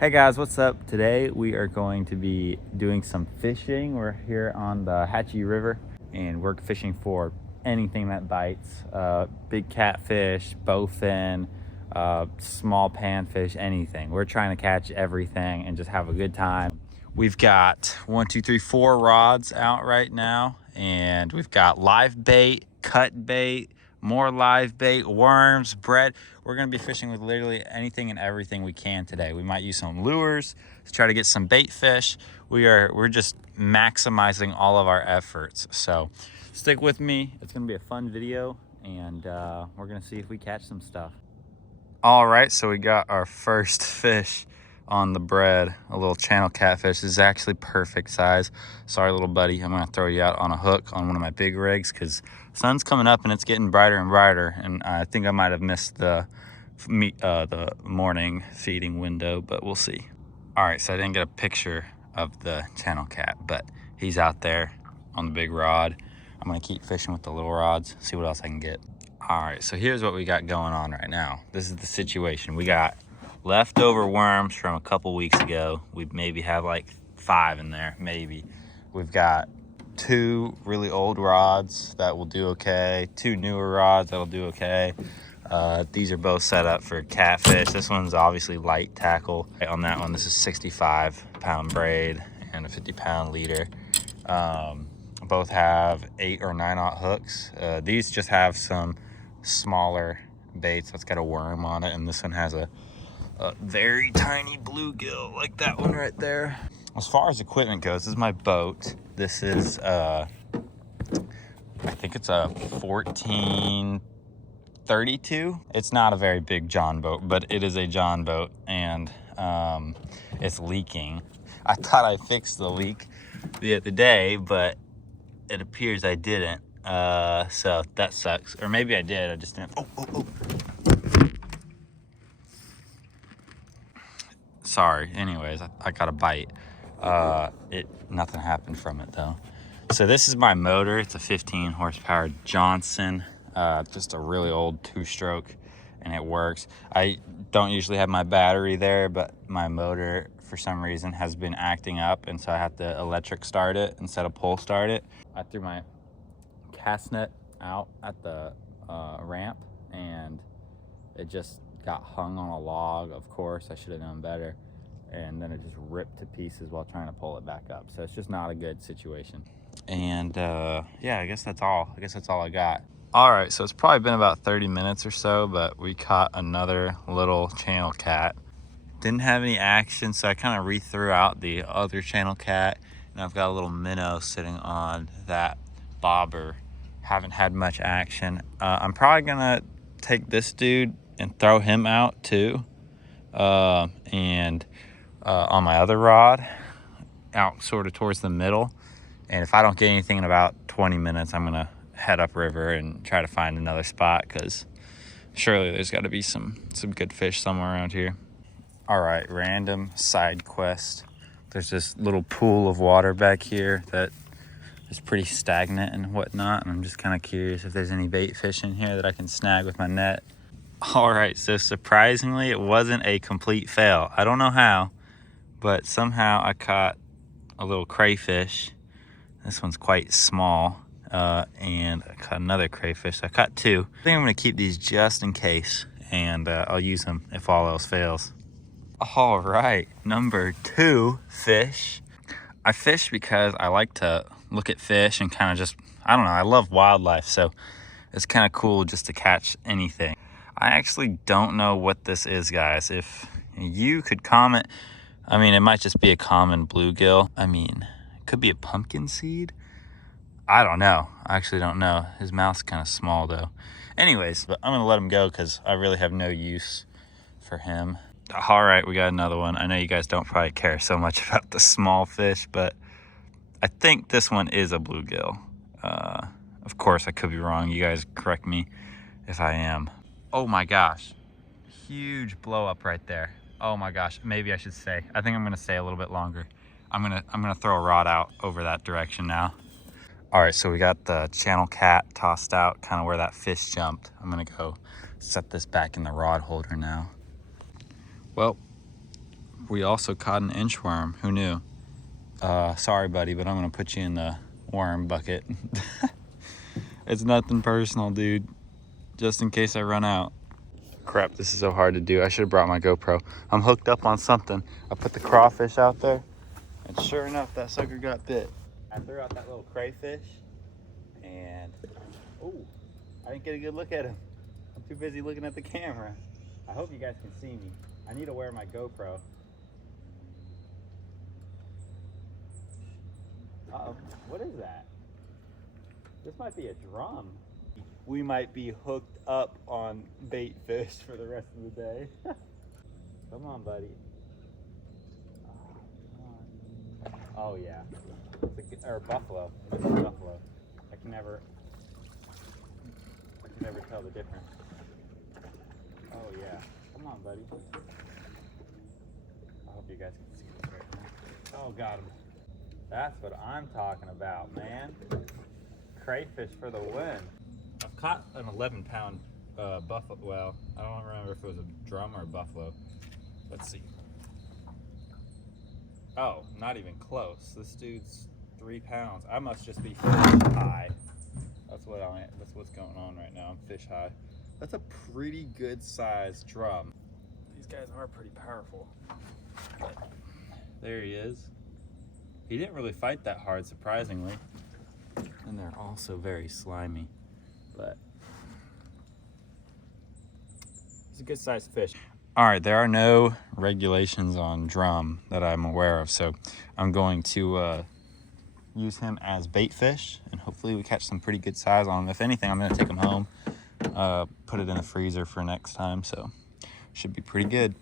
Hey guys, what's up? Today we are going to be doing some fishing. We're here on the Hatchie River and we're fishing for anything that bites. Big catfish, bowfin, small panfish, anything. We're trying to catch everything and just have a good time. We've got 4 rods out right now, and we've got live bait, cut bait, more live bait, worms, bread. We're gonna be fishing with literally anything and everything we can today. We might use some lures to try to get some bait fish. We're just maximizing all of our efforts. So stick with me. It's gonna be a fun video, and we're gonna see if we catch some stuff. All right, so we got our first fish on the bread, a little channel catfish. This is actually perfect size. Sorry, little buddy, I'm gonna throw you out on a hook on one of my big rigs because sun's coming up and it's getting brighter and brighter, and I think I might have missed the morning feeding window, but we'll see. All right, so I didn't get a picture of the channel cat, but he's out there on the big rod. I'm gonna keep fishing with the little rods, see what else I can get. All right, so here's what we got going on right now. This is the situation. We got leftover worms from a couple weeks ago. We maybe have like 5 in there, maybe. We've got 2 really old rods that will do okay, 2 newer rods that'll do okay. These are both set up for catfish. This one's obviously light tackle. On that one, this is 65-pound braid and a 50-pound leader. Both have 8 or 9/0 hooks. These just have some smaller baits that's got a worm on it, and this one has a very tiny bluegill like that one right there. As far as equipment goes, this is my boat. This is I think it's a 1432. It's not a very big John boat, but it is a John boat, and it's leaking. I thought I fixed the leak the other day, but it appears I didn't. So that sucks. Or maybe I did, I just didn't. Oh. Sorry. Anyways, I got a bite. Nothing happened from it though. So this is my motor. It's a 15 horsepower Johnson. Just a really old 2-stroke, and it works. I don't usually have my battery there, but my motor for some reason has been acting up, and so I have to electric start it instead of pull start it. I threw my cast net out at the ramp, and it just got hung on a log. Of course, I should have known better, and then it just ripped to pieces while trying to pull it back up. So it's just not a good situation. And yeah, I guess that's all I got. All right, so it's probably been about 30 minutes or so, but we caught another little channel cat. Didn't have any action, so I kind of re-threw out the other channel cat, and I've got a little minnow sitting on that bobber. Haven't had much action. I'm probably gonna take this dude and throw him out too, and on my other rod out sort of towards the middle. And if I don't get anything in about 20 minutes, I'm gonna head upriver and try to find another spot, because surely there's got to be some good fish somewhere around here. All right, random side quest. There's this little pool of water back here that is pretty stagnant and whatnot, and I'm just kind of curious if there's any bait fish in here that I can snag with my net. All right, so surprisingly, it wasn't a complete fail. I don't know how, but somehow I caught a little crayfish. This one's quite small, and I caught another crayfish. So I caught 2. I think I'm gonna keep these just in case, and I'll use them if all else fails. All right, number 2 fish. I fish because I like to look at fish and kind of just, I don't know, I love wildlife, so it's kind of cool just to catch anything. I actually don't know what this is, guys. If you could comment, I mean, it might just be a common bluegill. I mean, it could be a pumpkin seed. I don't know. I actually don't know. His mouth's kind of small though. Anyways, but I'm gonna let him go because I really have no use for him. All right, we got another one. I know you guys don't probably care so much about the small fish, but I think this one is a bluegill. Of course, I could be wrong. You guys correct me if I am. Oh my gosh, huge blow up right there. Oh my gosh, maybe I should stay. I think I'm gonna stay a little bit longer. I'm gonna throw a rod out over that direction now. All right, so we got the channel cat tossed out, kind of where that fish jumped. I'm gonna go set this back in the rod holder now. Well, we also caught an inchworm. Who knew? Sorry, buddy, but I'm gonna put you in the worm bucket. It's nothing personal, dude. Just in case I run out. Crap, this is so hard to do. I should have brought my GoPro. I'm hooked up on something. I put the crawfish out there, and sure enough, that sucker got bit. I threw out that little crayfish, and oh, I didn't get a good look at him. I'm too busy looking at the camera. I hope you guys can see me. I need to wear my GoPro. Uh-oh, what is that? This might be a drum. We might be hooked up on bait fish for the rest of the day. Come on, buddy. Oh yeah, it's or buffalo. It's a buffalo. I can never tell the difference. Oh yeah, come on, buddy. I hope you guys can see this right now. Oh, got him. That's what I'm talking about, man. Crayfish for the win. I've caught an 11-pound buffalo. Well, I don't remember if it was a drum or a buffalo. Let's see. Oh, not even close. This dude's 3 pounds. I must just be fish high. That's what's going on right now. I'm fish high. That's a pretty good sized drum. These guys are pretty powerful. But there he is. He didn't really fight that hard, surprisingly. And they're also very slimy. But it's a good sized fish. All right, there are no regulations on drum that I'm aware of, so I'm going to use him as bait fish, and hopefully we catch some pretty good size on him. If anything, I'm gonna take him home, put it in the freezer for next time, so should be pretty good.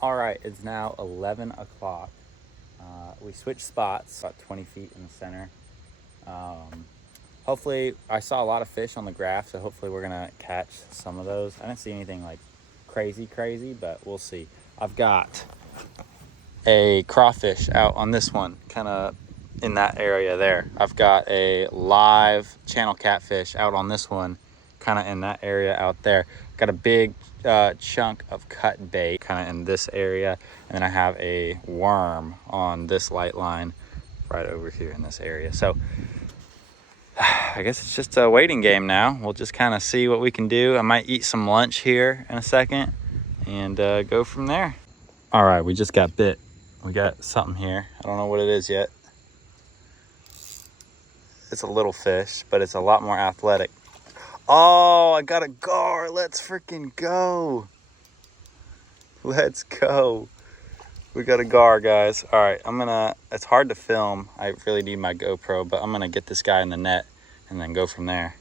All right, it's now 11 o'clock. We switched spots, about 20 feet in the center. Hopefully, I saw a lot of fish on the graph, so hopefully we're gonna catch some of those. I didn't see anything like crazy, but we'll see. I've got a crawfish out on this one, kind of in that area there. I've got a live channel catfish out on this one, kind of in that area out there. Got a big chunk of cut bait kind of in this area, and then I have a worm on this light line right over here in this area. So I guess it's just a waiting game now. We'll just kind of see what we can do. I might eat some lunch here in a second and go from there. All right, we just got bit. We got something here. I don't know what it is yet. It's a little fish, but it's a lot more athletic. Oh, I got a gar. Let's freaking go. Let's go. We got a gar, guys. All right, it's hard to film. I really need my GoPro, but I'm gonna get this guy in the net and then go from there.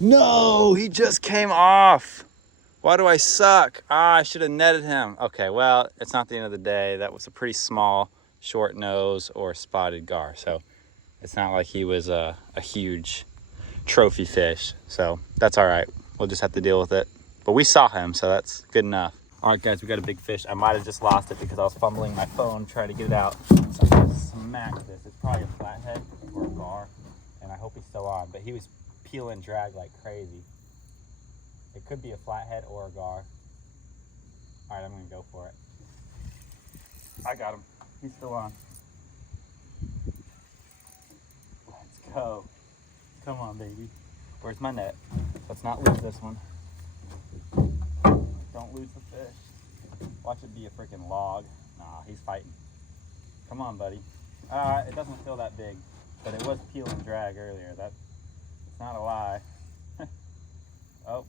No, he just came off. Why do I suck? I should have netted him. Okay, well, it's not the end of the day. That was a pretty small, short nose or spotted gar. So it's not like he was a huge trophy fish. So that's all right. We'll just have to deal with it. But we saw him, so that's good enough. All right, guys, we got a big fish. I might have just lost it because I was fumbling my phone trying to get it out. So I'm gonna smack this. It's probably a flathead or a gar, and I hope he's still on. But he was peel and drag like crazy. It could be a flathead or a gar. All right, I'm gonna go for it. I got him. He's still on. Let's go. Come on, baby. Where's my net? Let's not lose this one. Don't lose the fish. Watch it be a freaking log. Nah, he's fighting. Come on, buddy. It doesn't feel that big, but it was peel and drag earlier. It's not a lie. Oh,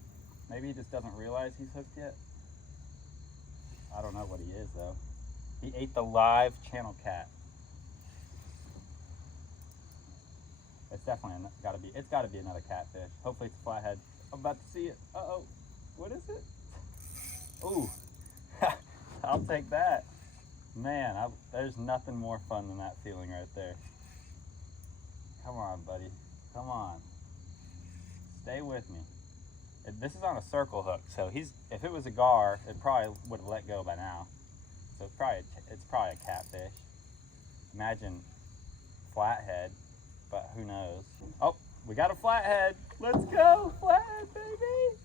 maybe he just doesn't realize he's hooked yet. I don't know what he is though. He ate the live channel cat. It's definitely gotta be another catfish. Hopefully it's a flathead. I'm about to see it. Uh-oh. What is it? Ooh. I'll take that. Man, there's nothing more fun than that feeling right there. Come on, buddy. Come on. Stay with me. This is on a circle hook, so if it was a gar, it probably would have let go by now. so it's probably a catfish. Imagine flathead, but who knows? Oh, we got a flathead. Let's go, flathead, baby.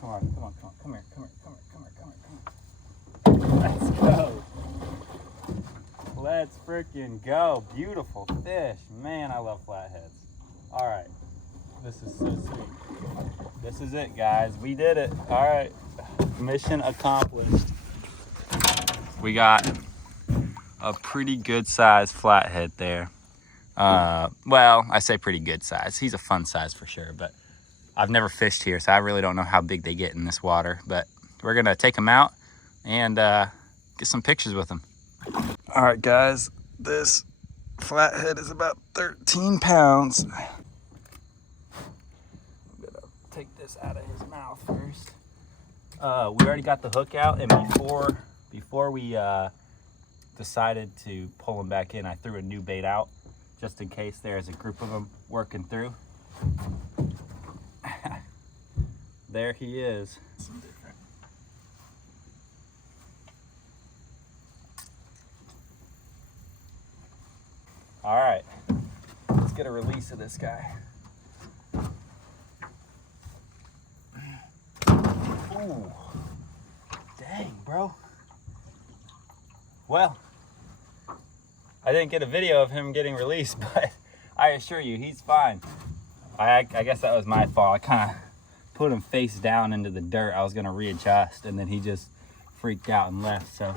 Come on, come on, come on, come here, come here, come here, come here, come here, come here. Let's go. Let's freaking go. Beautiful fish. Man, I love flatheads. All right, this is so sweet. This is it, guys. We did it. All right, mission accomplished. We got a pretty good sized flathead there. Well, I say pretty good size. He's a fun size for sure, but I've never fished here, so I really don't know how big they get in this water. But we're gonna take him out and get some pictures with him. All right, guys, this flathead is about 13 pounds. I'm gonna take this out of his mouth first. We already got the hook out, and before we decided to pull him back in, I threw a new bait out just in case there's a group of them working through. There he is. All right, let's get a release of this guy. Ooh, dang, bro. Well, I didn't get a video of him getting released, but I assure you, he's fine. I guess that was my fault. I kind of put him face down into the dirt. I was gonna readjust, and then he just freaked out and left, so.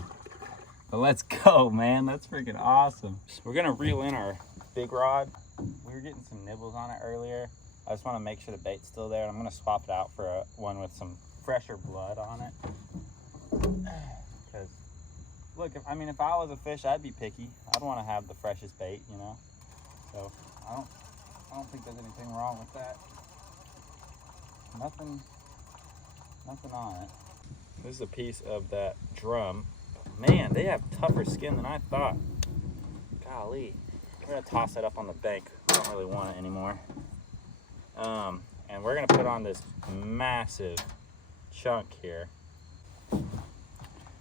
But let's go, man. That's freaking awesome. We're gonna reel in our big rod. We were getting some nibbles on it earlier. I just wanna make sure the bait's still there. I'm gonna swap it out for one with some fresher blood on it. Because, look, if I was a fish, I'd be picky. I'd wanna have the freshest bait, you know? So, I don't think there's anything wrong with that. Nothing on it. This is a piece of that drum. Man, they have tougher skin than I thought. Golly. We're gonna toss that up on the bank. I don't really want it anymore. And we're gonna put on this massive chunk here.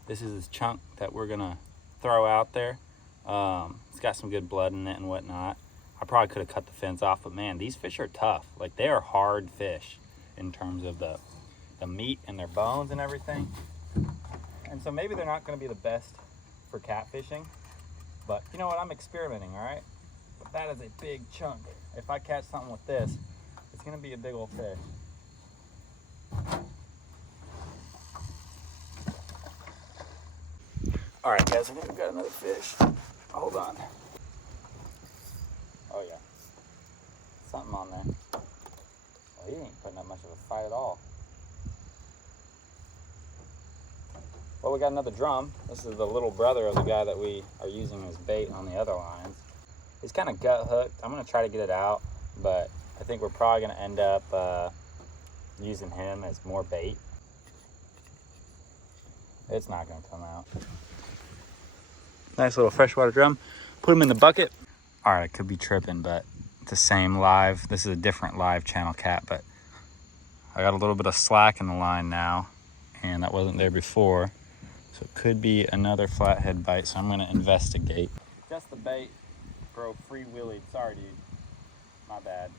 This is this chunk that we're gonna throw out there. It's got some good blood in it and whatnot. I probably could have cut the fins off, but man, these fish are tough. Like, they are hard fish in terms of the meat and their bones and everything. And so maybe they're not going to be the best for catfishing, but you know what? I'm experimenting, all right? But that is a big chunk. If I catch something with this, it's going to be a big old fish. All right, guys, I think we've got another fish. Hold on. Oh, yeah. Something on there. Well, he ain't putting up much of a fight at all. Well, we got another drum. This is the little brother of the guy that we are using as bait on the other lines. He's kind of gut hooked. I'm going to try to get it out, but I think we're probably going to end up using him as more bait. It's not going to come out. Nice little freshwater drum. Put him in the bucket. All right, I could be tripping, but it's the same live. This is a different live channel cat, but I got a little bit of slack in the line now, and that wasn't there before. So it could be another flathead bite, so I'm gonna investigate. Just the bait, bro, free-wheelied. Sorry, dude. My bad.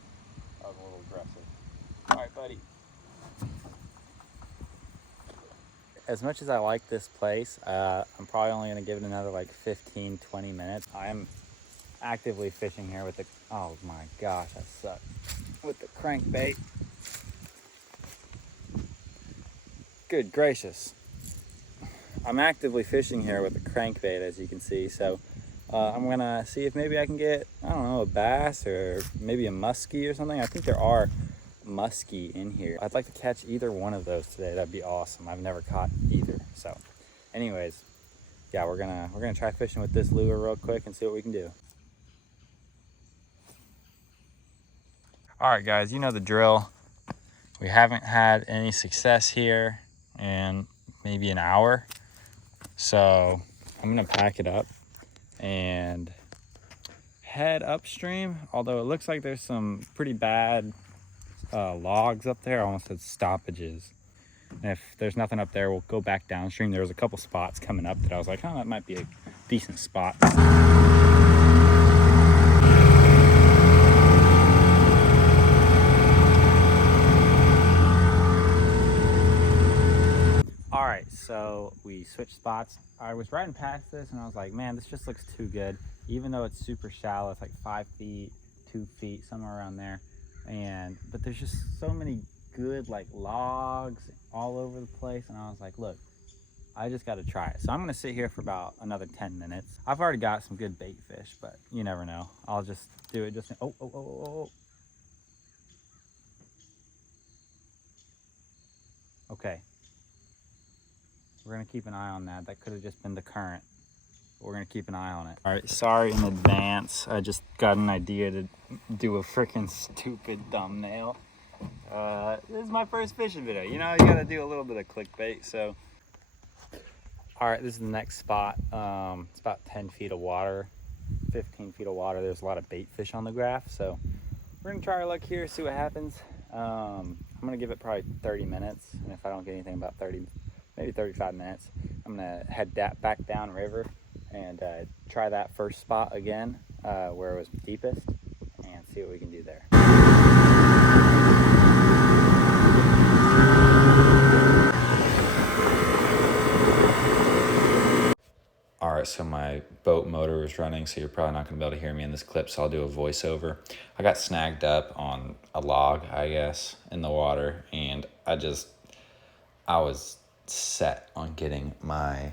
That was a little aggressive. All right, buddy. As much as I like this place, I'm probably only gonna give it another like 15, 20 minutes. I'm actively fishing here with the, oh my gosh, I suck. With the crankbait. Good gracious. I'm actively fishing here with the crankbait, as you can see. So I'm gonna see if maybe I can get, I don't know, a bass or maybe a muskie or something. I think there are muskie in here. I'd like to catch either one of those today. That'd be awesome. I've never caught either. So anyways, yeah, we're gonna try fishing with this lure real quick and see what we can do. All right, guys, you know the drill. We haven't had any success here in maybe an hour. So I'm gonna pack it up and head upstream. Although it looks like there's some pretty bad logs up there. I almost said stoppages. And if there's nothing up there, we'll go back downstream. There was a couple spots coming up that I was like, oh, that might be a decent spot. All right, so we switched spots. I was riding past this and I was like, man, this just looks too good. Even though it's super shallow, it's like 5 feet, 2 feet, somewhere around there. But there's just so many good like logs all over the place. And I was like, look, I just got to try it. So I'm gonna sit here for about another 10 minutes. I've already got some good bait fish, but you never know. I'll just do it just, oh. Okay. We're gonna keep an eye on that. That could have just been the current. But we're gonna keep an eye on it. All right, sorry in advance. I just got an idea to do a freaking stupid thumbnail. This is my first fishing video. You know, you gotta do a little bit of clickbait, so. All right, this is the next spot. It's about 10 feet of water, 15 feet of water. There's a lot of bait fish on the graph, so we're gonna try our luck here, see what happens. I'm gonna give it probably 30 minutes, and if I don't get anything, about 30, maybe 35 minutes, I'm gonna head back down river and try that first spot again, where it was deepest, and see what we can do there. All right, so my boat motor was running, so you're probably not gonna be able to hear me in this clip, so I'll do a voiceover. I got snagged up on a log, I guess, in the water, and I was set on getting my,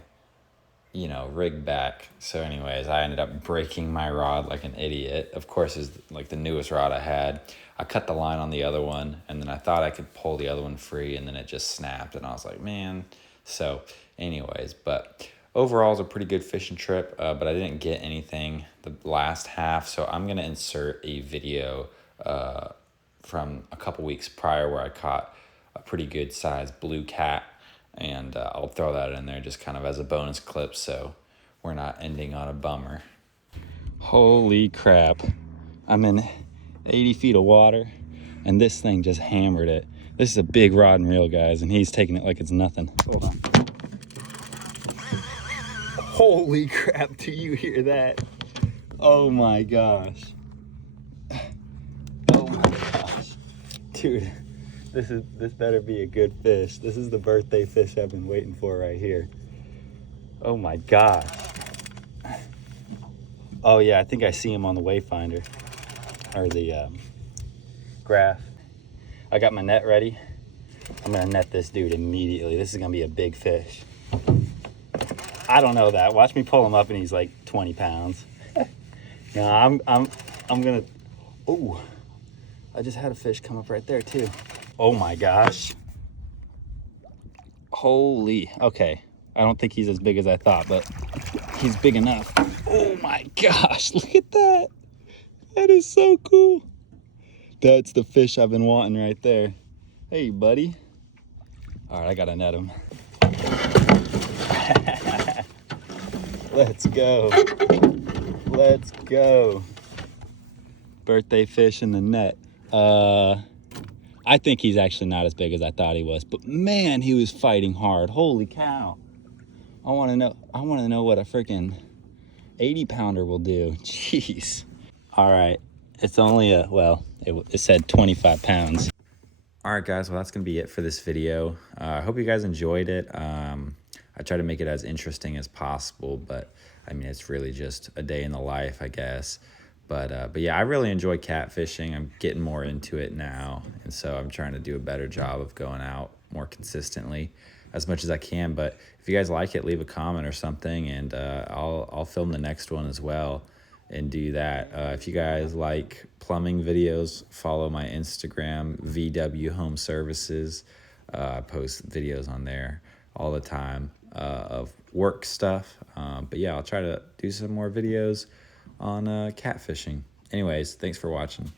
rig back. So anyways, I ended up breaking my rod like an idiot. Of course, it's like the newest rod I had. I cut the line on the other one, and then I thought I could pull the other one free, and then it just snapped, and I was like, man. So anyways, but overall, it's a pretty good fishing trip, but I didn't get anything the last half, so I'm gonna insert a video from a couple weeks prior where I caught a pretty good sized blue cat, and I'll throw that in there just kind of as a bonus clip, so we're not ending on a bummer. Holy crap. I'm in 80 feet of water, and this thing just hammered it. This is a big rod and reel, guys, and he's taking it like it's nothing. Hold on. Holy crap, do you hear that? Oh my gosh. Oh my gosh. Dude, this better be a good fish. This is the birthday fish I've been waiting for right here. Oh my gosh. Oh yeah, I think I see him on the wayfinder, or the graph. I got my net ready. I'm gonna net this dude immediately. This is gonna be a big fish. I don't know that. Watch me pull him up and he's like 20 pounds. No, I'm gonna, oh, I just had a fish come up right there too. Oh my gosh. Holy, okay. I don't think he's as big as I thought, but he's big enough. Oh my gosh, look at that. That is so cool. That's the fish I've been wanting right there. Hey, buddy. All right, I gotta net him. Let's go. Let's go. Birthday fish in the net. I think he's actually not as big as I thought he was, but man, he was fighting hard. Holy cow. I want to know what a freaking 80 pounder will do. Jeez. All right. It's only it said 25 pounds. All right, guys. Well, that's going to be it for this video. I hope you guys enjoyed it. I try to make it as interesting as possible, but I mean, it's really just a day in the life, I guess. But yeah, I really enjoy catfishing. I'm getting more into it now, and so I'm trying to do a better job of going out more consistently as much as I can. But if you guys like it, leave a comment or something, and I'll film the next one as well and do that. If you guys like plumbing videos, follow my Instagram, VW Home Services. I post videos on there all the time of work stuff. But yeah, I'll try to do some more videos on catfishing. Anyways, thanks for watching.